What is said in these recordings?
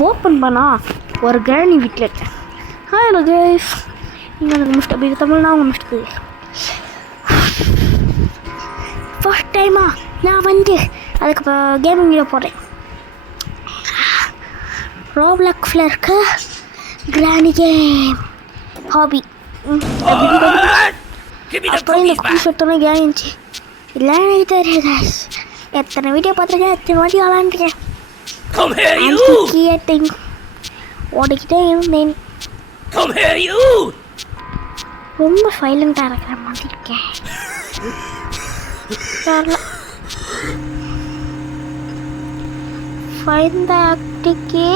Open பண்ணா ஒரு கிராணி வீட்டில் இருக்கேன். ஹலோ கைஸ், நீங்கள் எனக்கு மிஸ்டர் பி தமிழ், நான் உங்கள் மிஸ்டர் பி. ஃபர்ஸ்ட் டைமா நான் வந்து அதுக்கு இப்போ கேமிங்கில் போகிறேன். ரோப்ளாக்ஸில் இருக்க கிராணி கேம் ஹாபி. அப்புறம் இந்த குக்கீஸ் எடுத்தோன்னே கேம் இருந்துச்சு. இல்லை எனக்கு தெரியாது கைஸ். எத்தனை வீடியோ பார்த்துருக்கேன், எத்தனை வாட்டி விளாண்டுருக்கேன். ஓடிக்கிட்டே இருந்தேன். ரொம்ப சைலண்டாக இருக்கிற மாதிரி இருக்கேன். Find the activity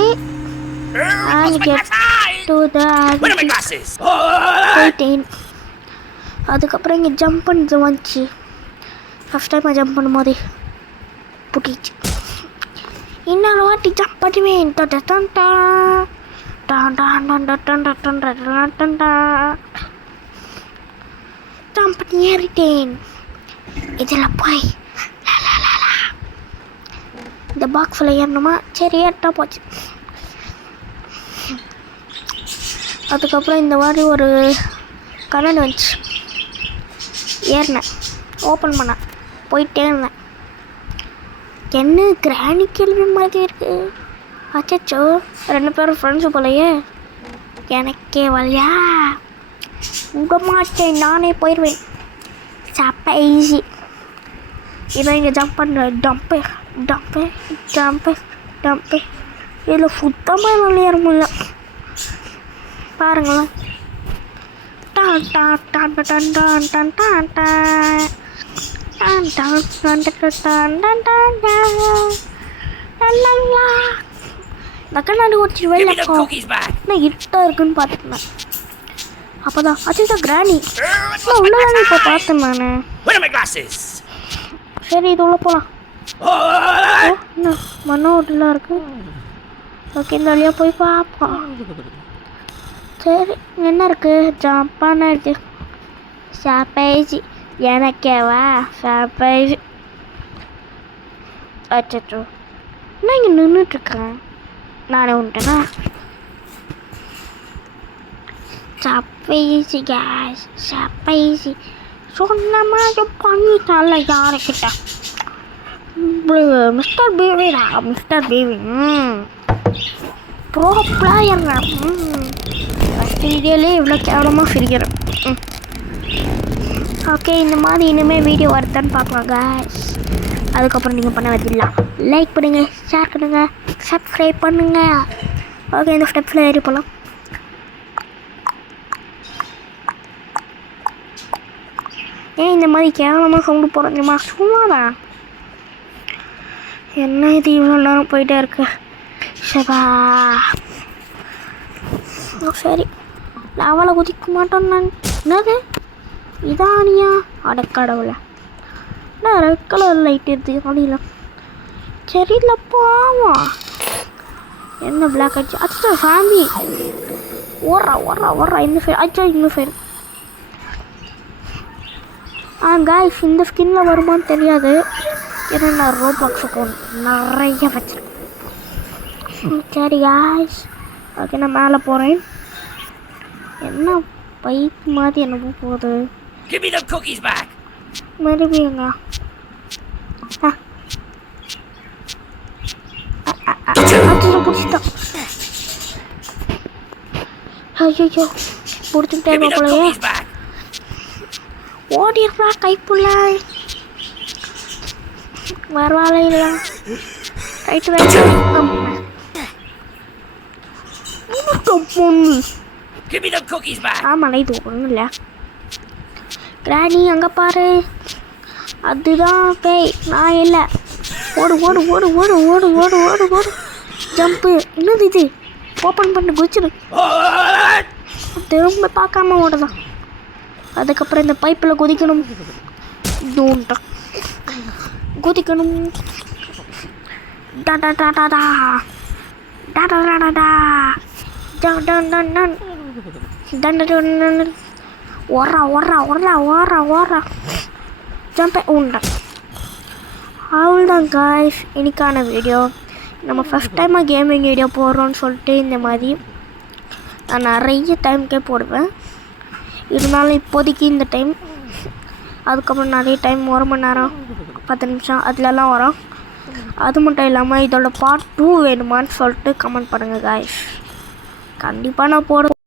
and get to the activity. அதுக்கப்புறம் இங்கே ஜம்ப் பண்ணது வந்துச்சு. ஃபஸ்ட் டைம் ஜம்ப் பண்ணும்போது புட்டிச்சு. இன்னொரு வாட்டி ஜம்ப் பண்ணுவேன். ஜம்ப் பண்ணி ஏறிட்டேன். இதில் போய் இந்த பாக்ஸில் ஏறணுமா? சரி, ஏறிட்டா போச்சு. அதுக்கப்புறம் இந்த மாதிரி ஒரு கலன் வந்துச்சு. ஏறினேன், ஓப்பன் பண்ணேன், போயிட்டே இருந்தேன். என்ன கிராணி கேள்வி மாதிரி இருக்கு. அச்சோ, 2 பேரும் ஃப்ரெண்ட்ஸு போலையே. எனக்கே வழியா விட மாட்டேன், நானே போயிடுவேன். சாப்பா ஈஸி. இதான் இங்கே ஜம்ப் பண்ணுறேன். டம்ப்பு டம்ப்பு ஜம்ப்பு டம்ப்பு. இதில் சுத்தமாக விளையாட முடியல. பாருங்களேன். டான் டான் டான் டான் டான் டான் டான் டான் டான் டான் டான் டான் டான் டான். இந்த கண்ணாடி ஒடிச்சு வெளில நான் இருட்டாக இருக்குன்னு பார்த்துருந்தேன். அப்போ தான் அச்சா கிராணி நான் உள்ளதானே இப்போ பார்த்தேன் நான். சரி, இது உள்ள போகலாம். என்ன மண்ண ஓட்டலாம் இருக்கு. ஓகே, இந்த வழியாக போய் பார்ப்போம். சரி, என்ன இருக்குது? ஜம்பான இருக்கு. சாப்பேஜி எனக்கேவா சாப்பேஜி. அச்சோ, நான் இங்கே நின்றுட்டுருக்கேன். நானே உண்டேனா? சாப்பேஜி கேஸ் சாப்பேஜி சொன்ன மாதிரி பண்ணிட்டால யாருக்கிட்ட. மிஸ்டர் பேபிடா, மிஸ்டர் பேபி. Bro player. வீடியோலே இவ்வளோ கேவலமாக சிரிக்கிறேன். ஓகே, இந்த மாதிரி இனிமேல் வீடியோ வருதான்னு பார்க்கலாம் கைஸ். அதுக்கப்புறம் நீங்கள் பண்ண வச்சிடலாம். லைக் பண்ணுங்கள், ஷேர் பண்ணுங்கள், சப்ஸ்கிரைப் பண்ணுங்கள். ஓகே, இந்த ஸ்டெப்ஸில் ஏறி போகலாம். ஏன் இந்த மாதிரி கேவலமாக சவுண்டு போகிறோம் தெரியுமா? சும்மாதான். என்ன இது இவ்வளோ நேரம் போயிட்டே இருக்கு. சபா, சரி, லெவலை குதிக்க மாட்டோம் நான். என்னது இதானியா? அடக்கடவுல, நான் ரெட் கலர் லைட் இருக்குது அடியில். சரியில்ல, போவோம். என்ன பிளாக் ஆச்சு? அச்சா சாமி, ஓடுறா ஓடுறா ஓடுறா. இந்த சைடு அச்சா, இந்த சைடு. காய்ஸ், இந்த ஸ்கின்னில் வருமானு தெரியாது. ஏன்னா நான் ரோப்ளாக்ஸ் அக்கௌண்ட் நிறைய வச்சிருக்கேன். சரி காய்ஸ், ஓகே, நான் மேலே போகிறேன். என்ன பைப் மாதிரி என்னமோ போகுது. மறுபடியுங்க. பிடிச்சிட்டான். ஐயோ, பிடிச்சிட்டே போலையே. ஓடிடுறா கைப்புள்ள. வேறு வேலை இல்லை. ரைட்டு வேலை. ஆமாம், இது ஒன்றும் இல்லை. கிராணி அங்கே பாரு, அதுதான் பேய், நான் இல்லை. ஓடு ஓடு ஓடு ஓடு ஓடு ஓடு ஓடு ஓடு. ஜம்ப்பு. என்னது இது? ஓப்பன் பண்ணி குதிச்சிடு. திரும்ப பார்க்காம ஓடுதான். அதுக்கப்புறம் இந்த பைப்பில் குதிக்கணும். டூண்டா குதிக்கணும். டா டா டா டா டா டா டா டா டா டா done done done done done done. ஓடுறா ஓடுறா ஓடுறா ஓடுறா ஓடுறா. ஜம்ப் உண்டா. அவ்வளோதான் காய்ஸ், இன்னைக்கான வீடியோ. நம்ம ஃபஸ்ட் டைமாக கேமிங் வீடியோ போடுறோன்னு சொல்லிட்டு இந்த மாதிரி நான் நிறைய டைமுக்கே போடுவேன். இருந்தாலும் இப்போதைக்கு இந்த டைம், அதுக்கப்புறம் நிறைய டைம் 1 மணி நேரம் 10 நிமிஷம் அதுலலாம் வரும். அது மட்டும் இல்லாமல் இதோட பார்ட் 2 வேணுமான்னு சொல்லிட்டு கமெண்ட் பண்ணுங்கள் காய்ஸ். கண்டிப்பாக நான் போடுவேன்.